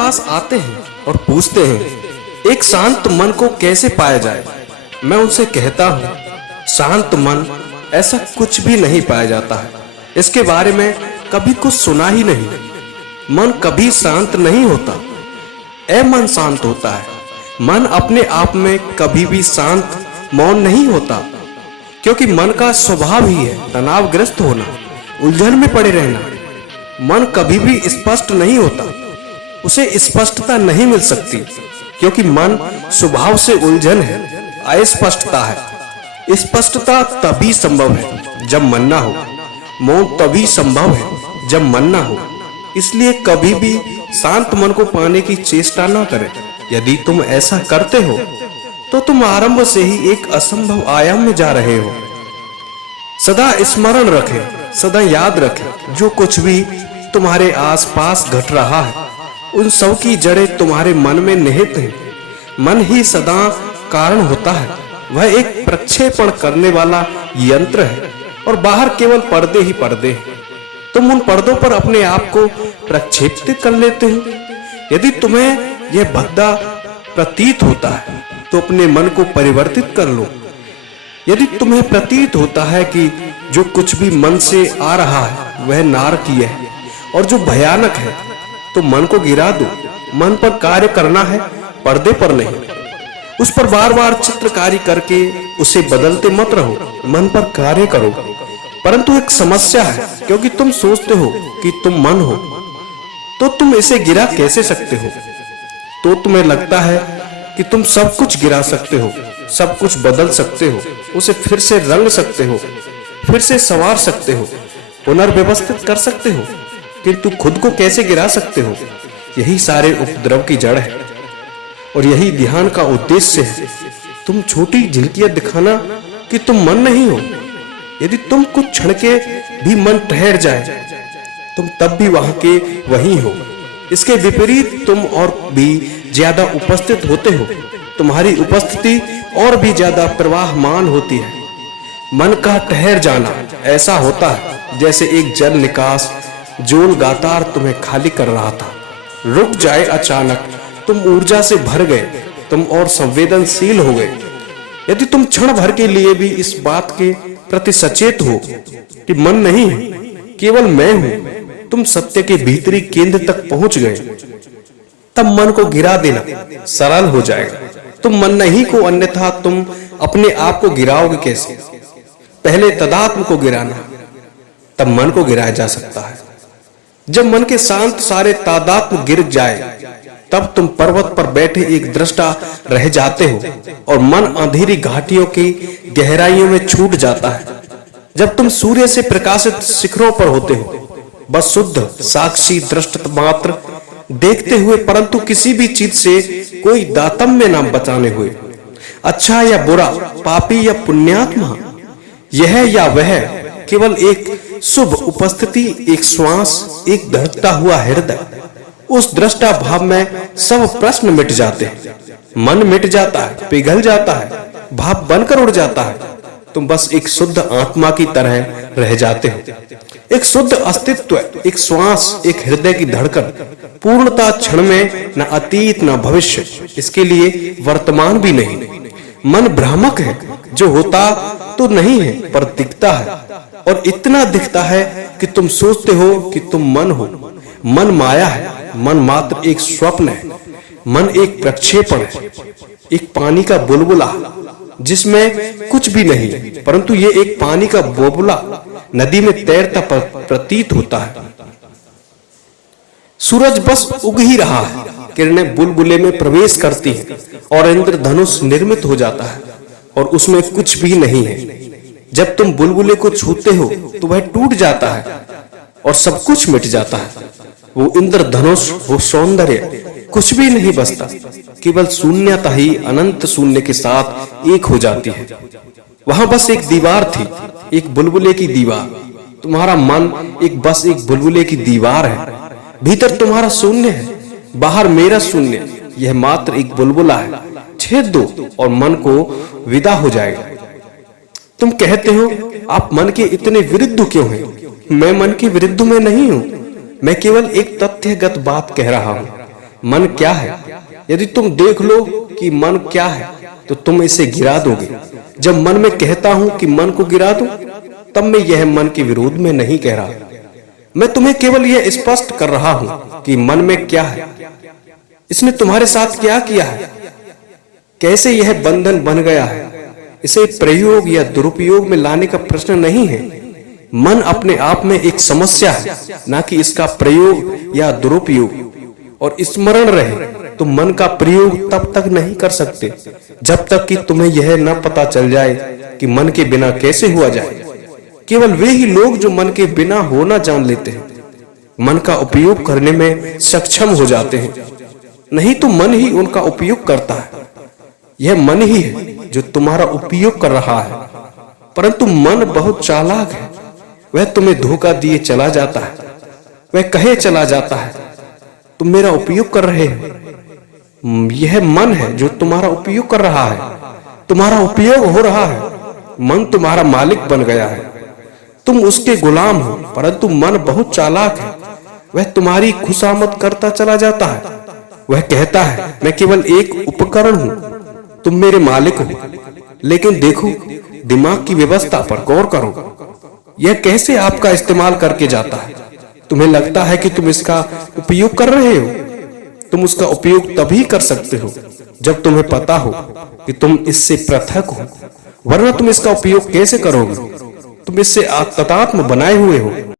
पास आते हैं और पूछते हैं एक शांत मन को कैसे पाया जाए। मैं उनसे कहता हूँ शांत मन ऐसा कुछ भी नहीं पाया जाता है, इसके बारे में कभी कुछ सुना ही नहीं। मन कभी शांत नहीं होता, मन शांत होता है। मन अपने आप में कभी भी शांत मौन नहीं होता, क्योंकि मन का स्वभाव ही है तनावग्रस्त होना, उलझन में पड़े रहना। मन कभी भी स्पष्ट नहीं होता, उसे स्पष्टता नहीं मिल सकती, क्योंकि मन स्वभाव से उलझन है, अस्पष्टता है। स्पष्टता तभी संभव है जब मन ना हो, मौन तभी संभव है जब मन ना हो। इसलिए कभी भी शांत मन को पाने की चेष्टा ना करें। यदि तुम ऐसा करते हो तो तुम आरंभ से ही एक असंभव आयाम में जा रहे हो। सदा स्मरण रखें, सदा याद रखें, जो कुछ भी तुम्हारे आसपास घट रहा है उन सब की जड़ें तुम्हारे मन में निहित हैं। मन ही सदा कारण होता है, वह एक प्रक्षेपण करने वाला यंत्र है और बाहर केवल पर्दे ही पर्दे हैं। तुम उन पर्दों पर अपने आप को प्रक्षेपित कर लेते हो। यदि तुम्हें यह भद्दा प्रतीत होता है तो अपने मन को परिवर्तित कर लो। यदि तुम्हें प्रतीत होता है कि जो कुछ भी मन से आ रहा है वह नारकीय है और जो भयानक है, तो मन को गिरा दो। मन पर कार्य करना है, पर्दे पर नहीं। उस पर बार बार चित्रकारी करके उसे बदलते मत रहो, मन पर कार्य करो। परंतु एक समस्या है, क्योंकि तुम सोचते हो कि तुम मन हो, तो तुम इसे गिरा कैसे सकते हो? तो तुम्हें लगता है कि तुम सब कुछ गिरा सकते हो, सब कुछ बदल सकते हो, उसे फिर से रंग सकते हो, फिर से संवार सकते हो, पुनर्व्यवस्थित कर सकते हो, किंतु खुद को कैसे गिरा सकते हो? यही सारे उपद्रव की जड़ है और यही ध्यान का उद्देश्य है। तुम छोटी झिल्कियां दिखाना कि तुम मन नहीं हो। यदि तुम कुछ क्षण के भी मन ठहर जाए, तुम तब भी वहां के वहीं हो। इसके विपरीत तुम और भी ज्यादा उपस्थित होते हो। तुम्हारी उपस्थिति और भी ज्यादा प्रवाहमान होती है। मन का ठहर जाना ऐसा होता है जैसे एक जल निकास जो लगातार तुम्हें खाली कर रहा था, रुक जाए अचानक। तुम ऊर्जा से भर गए, तुम और संवेदनशील हो गए। यदि तुम क्षण भर के लिए भी इस बात के प्रति सचेत हो कि मन नहीं है, केवल मैं हूं, तुम सत्य के भीतरी केंद्र तक पहुंच गए। तब मन को गिरा देना सरल हो जाएगा। तुम मन नहीं को, अन्यथा तुम अपने आप को गिराओगे कैसे? पहले तदात्म को गिराना, तब मन को गिराया जा सकता है। जब मन के शांत सारे तादात्म गिर जाए, तब तुम पर्वत पर बैठे एक दृष्टा रह जाते हो और मन अंधेरी घाटियों की गहराइयों में छूट जाता है। जब तुम सूर्य से प्रकाशित शिखरों पर होते हो, बस शुद्ध साक्षी दृष्ट मात्र देखते हुए, परंतु किसी भी चीज से कोई दातम्य न बचाने हुए। अच्छा या बुरा, पापी या पुण्यात्मा, यह या वह, केवल एक शुभ उपस्थिति, एक श्वास, एक धड़कता हुआ हृदय। उस दृष्टा भाव में सब प्रश्न मिट जाते हैं। मन मिट जाता है, पिघल जाता है, भाव बनकर उड़ जाता है। तुम बस एक शुद्ध आत्मा की तरह रह जाते हो। एक शुद्ध अस्तित्व, एक श्वास, एक हृदय की धड़कन, पूर्णता क्षण में, न अतीत न भविष्य, इसके लिए वर्तमान भी नहीं। मन भ्रामक है, जो होता तो नहीं है पर दिखता है, और इतना दिखता है कि तुम सोचते हो कि तुम मन हो। मन माया है, मन मात्र एक स्वप्न है। मन एक प्रक्षेपण है, एक पानी का बुलबुला जिसमें कुछ भी नहीं, परंतु ये एक पानी का बुलबुला नदी में तैरता प्रतीत होता है। सूरज बस उग ही रहा है, किरणें बुलबुले में प्रवेश करती हैं और इंद्रधनुष निर्मित हो जाता है और उसमें कुछ भी नहीं है। जब तुम बुलबुले को छूते हो तो वह टूट जाता है और सब कुछ मिट जाता है। वो इंद्रधनुष, वो सौंदर्य, कुछ भी नहीं बचता, केवल शून्यता ही अनंत शून्य के साथ एक हो जाती है। वहां बस एक दीवार थी, एक बुलबुले की दीवार। तुम्हारा मन बस एक बुलबुले की दीवार है। भीतर तुम्हारा शून्य है, बाहर मेरा शून्य। यह मात्र एक बुलबुला है। छेद दो और मन को विदा हो जाएगा। तुम कहते हो आप मन के इतने विरुद्ध क्यों हैं? मैं मन के विरुद्ध में नहीं हूं, मैं केवल एक तथ्यगत बात कह रहा हूं। मन क्या है? यदि तुम देख लो कि मन क्या है तो तुम इसे गिरा दोगे। जब मन में कहता हूं कि मन को गिरा दूं, तब मैं यह मन के विरोध में नहीं कह रहा। मैं तुम्हें केवल यह स्पष्ट कर रहा हूं कि मन में क्या है, इसने तुम्हारे साथ क्या किया है, कैसे यह बंधन बन गया है। इसे प्रयोग या दुरुपयोग में लाने का प्रश्न नहीं है। मन अपने आप में एक समस्या है, ना कि इसका प्रयोग या दुरुपयोग। और स्मरण रहे, तुम मन का प्रयोग तब तक नहीं कर सकते जब तक कि तुम्हें यह न पता चल जाए कि मन के बिना कैसे हुआ जाए। केवल वे ही लोग जो मन के बिना होना जान लेते हैं, मन का उपयोग करने में सक्षम हो जाते हैं। नहीं तो मन ही उनका उपयोग करता है। यह मन ही है जो तुम्हारा उपयोग कर रहा है। परंतु मन बहुत चालाक है। वह तुम्हें धोखा दिए चला जाता है। वह कहे चला जाता है, तुम मेरा उपयोग कर रहे हो। यह मन है जो तुम्हारा उपयोग कर रहा है। तुम्हारा उपयोग हो रहा है। मन तुम्हारा मालिक बन गया है। तुम उसके गुलाम हो। परंतु मन बहुत चालाक है। वह तुम्हारी खुशामद करता चला जाता है। वह कहता है, मैं केवल एक उपकरण हूं, तुम मेरे मालिक हो। लेकिन देखो, दिमाग की व्यवस्था पर गौर करो। यह कैसे आपका इस्तेमाल करके जाता है। तुम्हें लगता है कि तुम इसका उपयोग कर रहे हो। तुम उसका उपयोग तभी कर सकते हो जब तुम्हें पता हो कि तुम इससे पृथक हो, वरना तुम इसका उपयोग कैसे करोगे? तुम इससे तादात्म्य बनाए हुए हो।